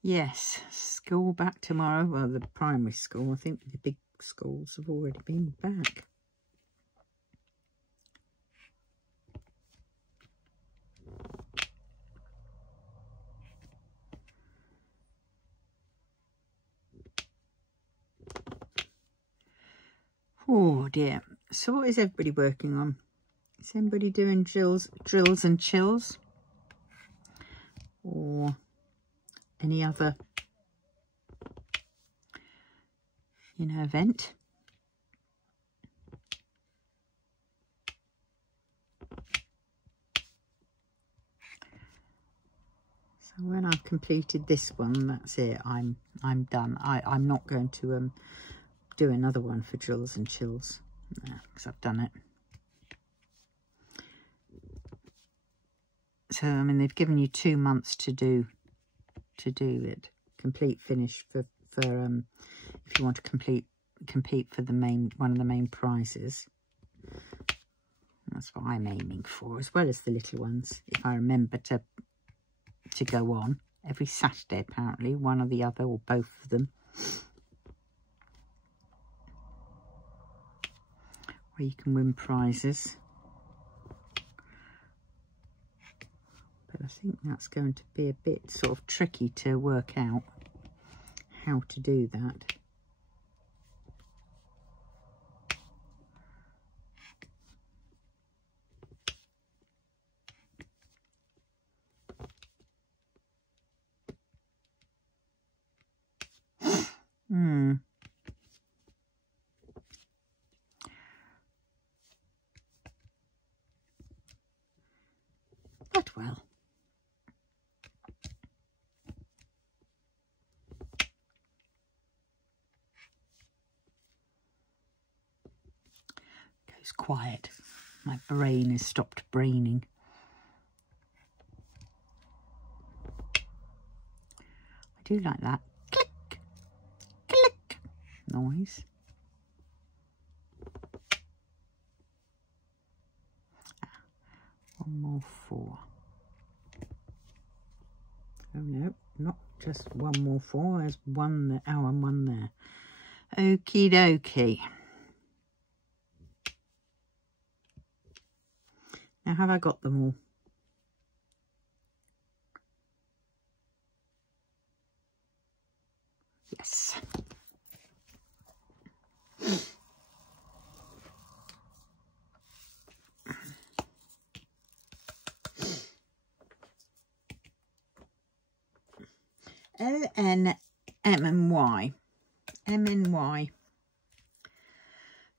Yes, school back tomorrow. Well, the primary school. I think the big schools have already been back. Oh dear. So what is everybody working on? Is anybody doing drills and chills? Or any other, you know, event? So when I've completed this one, that's it. I'm done. I'm not going to do another one for drills and chills, because I've done it. So I mean, they've given you 2 months to do it, complete finish for if you want to compete for the one of the main prizes. That's what I'm aiming for, as well as the little ones, if I remember to go on every Saturday, apparently, one or the other or both of them, where you can win prizes. But I think that's going to be a bit sort of tricky to work out how to do that. But well. Goes quiet. My brain has stopped braining. I do like that click, click noise. One more 4. Oh no, not just one more 4. There's one there. Oh, and one there. Okie dokie. Now, have I got them all? Yes. LNMNY. MNY.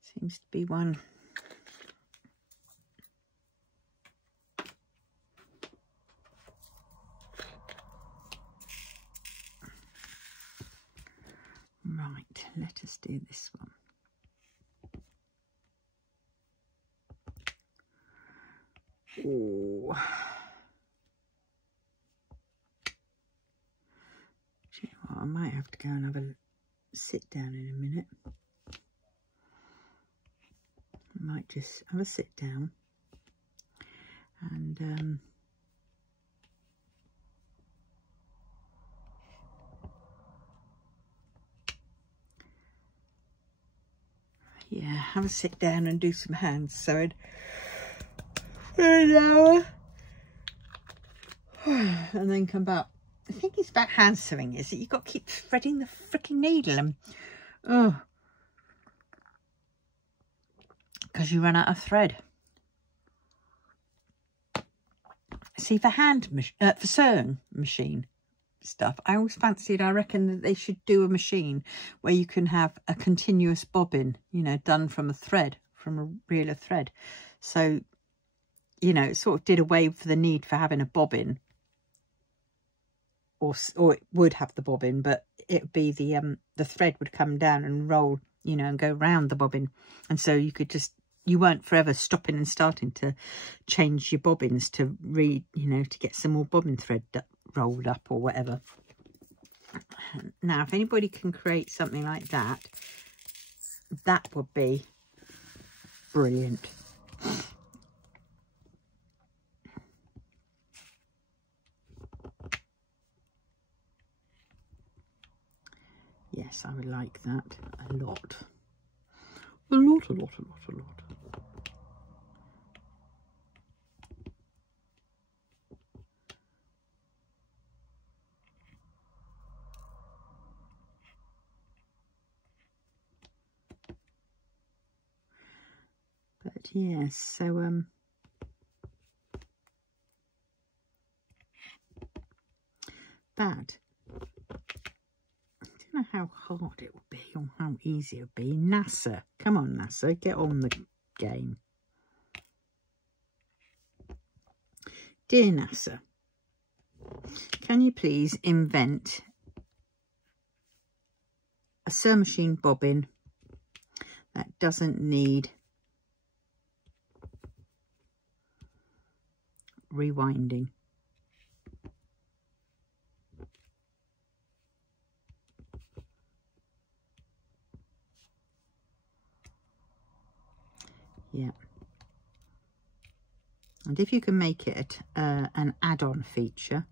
Seems to be one. Right, let us do this one. Oh. Well, I might have to go and have a sit down in a minute. I might just have a sit down and yeah, have a sit down and do some hand sewing for an hour and then come back the thing is about hand sewing is that you've got to keep threading the freaking needle, and oh, because you run out of thread. See, for for sewing machine stuff, I always fancied, I reckon that they should do a machine where you can have a continuous bobbin, you know, done from a thread, from a reel of thread. So, you know, it sort of did away for the need for having a bobbin, or it would have the bobbin, but it would be the thread would come down and roll, you know, and go round the bobbin, and so you could just, you weren't forever stopping and starting to change your bobbins to you know, to get some more bobbin thread rolled up or whatever. Now, if anybody can create something like that, that would be brilliant. Yes, I would like that a lot. A lot, a lot, a lot, a lot. But yes, so that, I don't know how hard it will be or how easy it will be. NASA, come on NASA, get on the game. Dear NASA, can you please invent a sewing machine bobbin that doesn't need rewinding? Yeah. And if you can make it an add-on feature,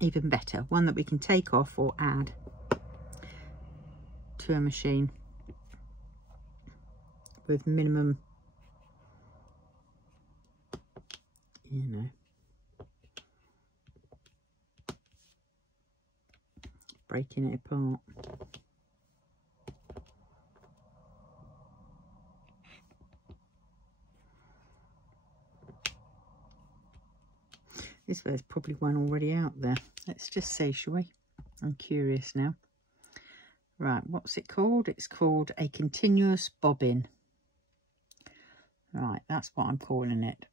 even better. One that we can take off or add to a machine with minimum, you know, breaking it apart. This there's probably one already out there. Let's just see, shall we? I'm curious now. Right, what's it called? It's called a continuous bobbin. Right, that's what I'm calling it.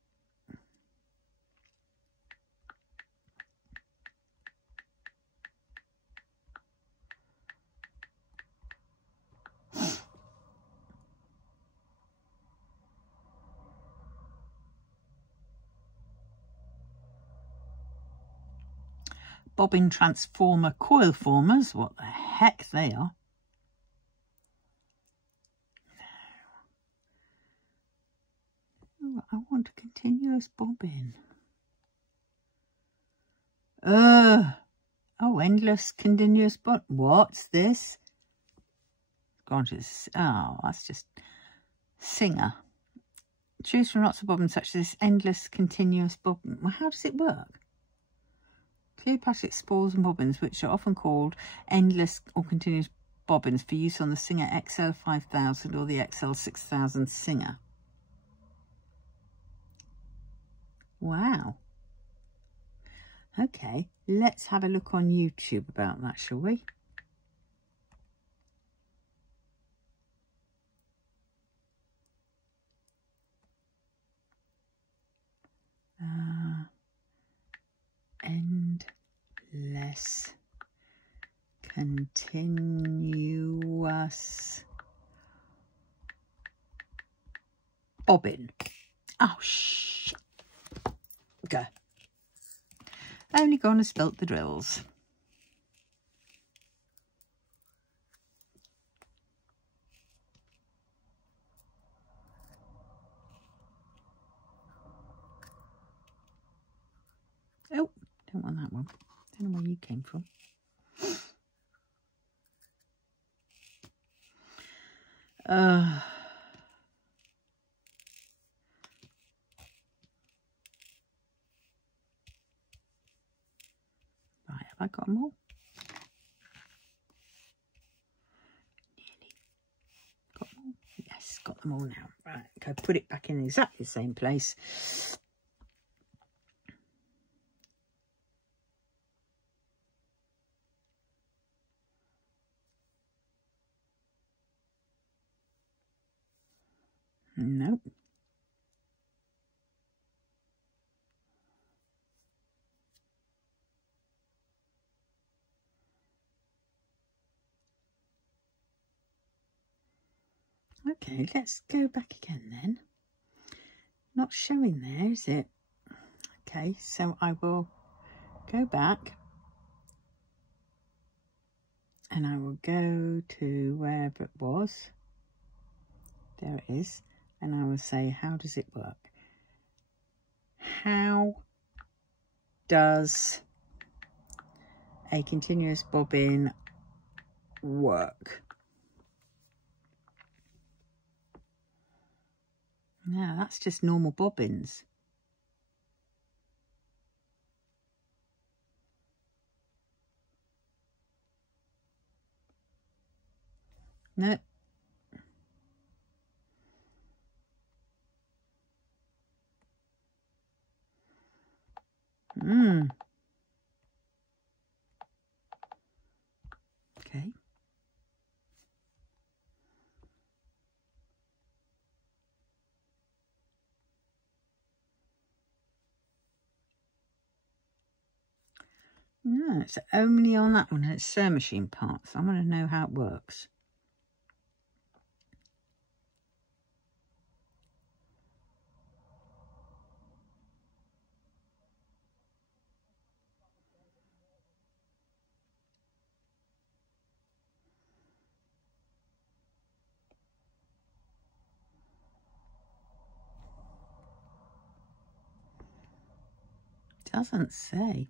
Bobbin transformer coil formers. What the heck they are. Oh, I want a continuous bobbin. Oh, endless continuous bobbin. What's this? God, oh, that's just Singer. Choose from lots of bobbins such as this endless continuous bobbin. Well, how does it work? Clear plastic spools and bobbins, which are often called endless or continuous bobbins, for use on the Singer XL 5000 or the XL 6000 Singer. Wow. Okay, let's have a look on YouTube about that, shall we? Endless continuous bobbin. Oh, shit. Go. Only gone and spilt the drills. Oh, don't want that one. Don't know where you came from. I got them all? Nearly. Got them all? Yes, got them all now. Right, go put it back in exactly the same place. Nope. Okay, let's go back again then. Not showing there, is it? Okay, so I will go back and I will go to wherever it was. There it is. And I will say, how does it work? How does a continuous bobbin work? No, that's just normal bobbins. No. Okay. No, it's only on that one. It's sewing machine parts. I want to know how it works. Doesn't say.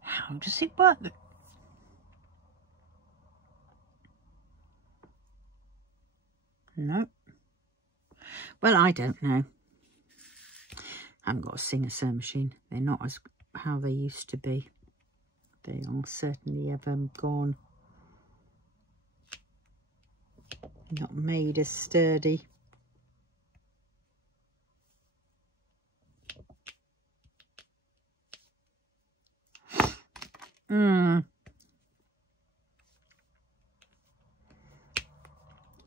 How does it work? No. Well, I don't know. I haven't got a Singer sewing machine. They're not as how they used to be. They are certainly have gone. Not made as sturdy.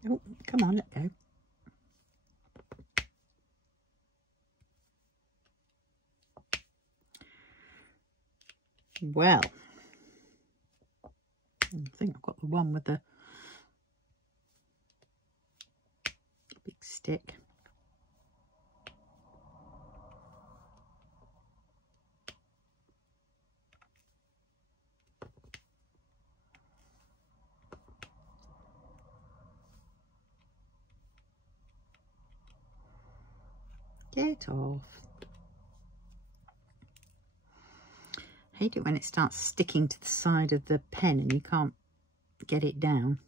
Oh, come on, let go. Well, I think I've got the one with the big stick. Get off. I hate it when it starts sticking to the side of the pen and you can't get it down.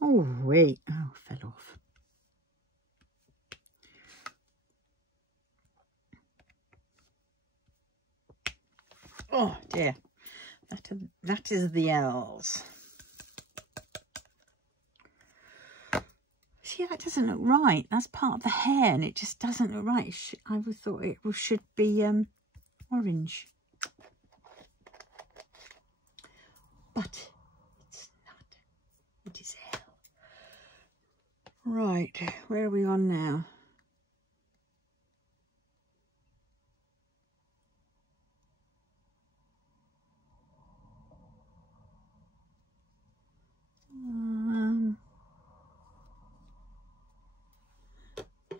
Oh, wait. Oh, fell off. Oh, dear. That is the L's. See, that doesn't look right. That's part of the hair and it just doesn't look right. I would have thought it should be orange. But it's not. It is L. Right, where are we on now?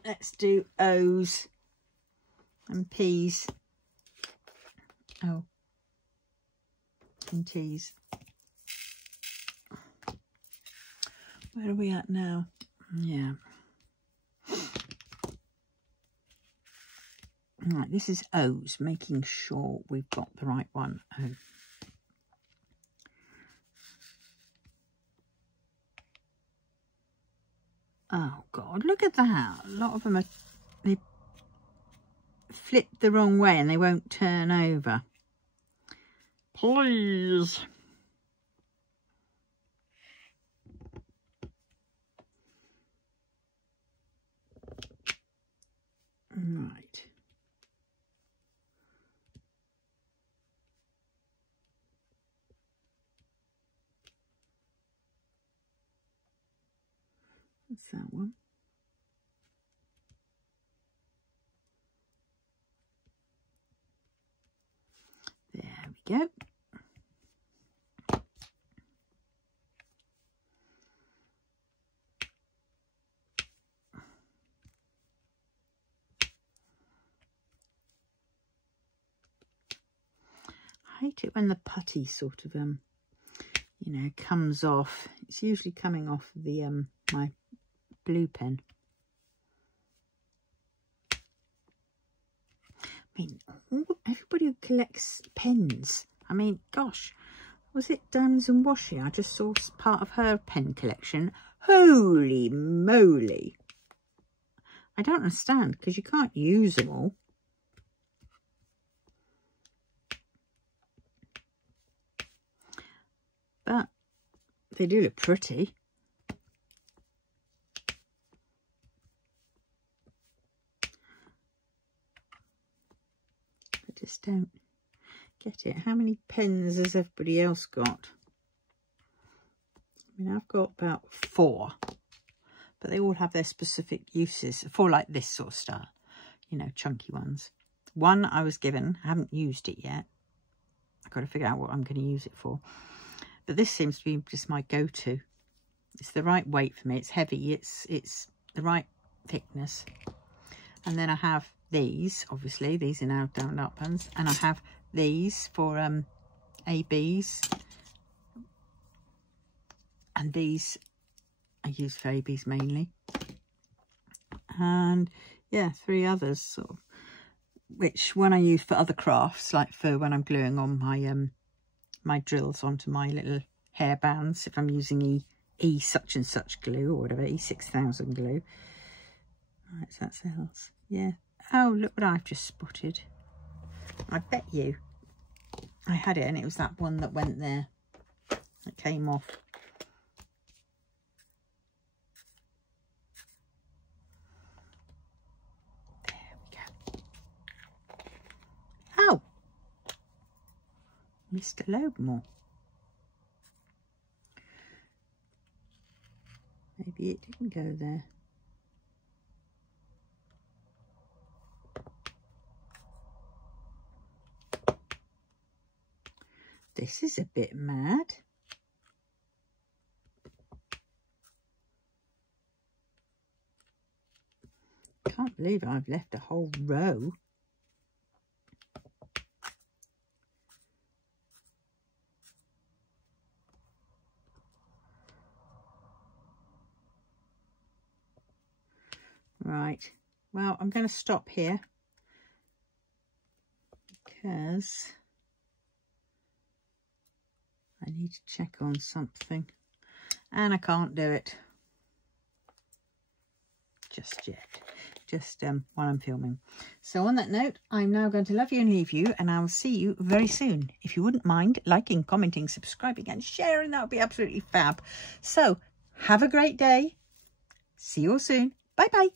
let's do O's and P's. Oh, and T's. Where are we at now? Yeah. Right, this is O's, making sure we've got the right one. O. Oh God, look at that. A lot of them are, they flip the wrong way and they won't turn over. Please. Right. What's that one? There we go. I hate it when the putty sort of you know, comes off. It's usually coming off the my blue pen. I mean, everybody who collects pens, I mean, gosh, was it Diamonds and Washi? I just saw part of her pen collection. Holy moly. I don't understand, because you can't use them all. But they do look pretty. I just don't get it. How many pens has everybody else got? I mean, I've got about 4, but they all have their specific uses for like this sort of style, you know, chunky ones. One I was given, I haven't used it yet. I've got to figure out what I'm going to use it for. But this seems to be just my go-to. It's the right weight for me. It's heavy. It's the right thickness. And then I have these, obviously. These are now down up ones. And I have these for ABs. And these I use for ABs mainly. And yeah, 3 others sort of, which one I use for other crafts, like for when I'm gluing on my my drills onto my little hair bands, if I'm using E such and such glue or whatever, E6000 glue. Right, so that's else. Yeah. Oh, look what I've just spotted. I bet you I had it and it was that one that went there. That came off. There we go. Oh! Mr. Lobemore. Maybe it didn't go there. This is a bit mad. Can't believe I've left a whole row. Right, well, I'm going to stop here because I need to check on something and I can't do it just yet, just while I'm filming. So on that note, I'm now going to love you and leave you, and I will see you very soon. If you wouldn't mind liking, commenting, subscribing and sharing, that would be absolutely fab. So have a great day. See you all soon. Bye bye.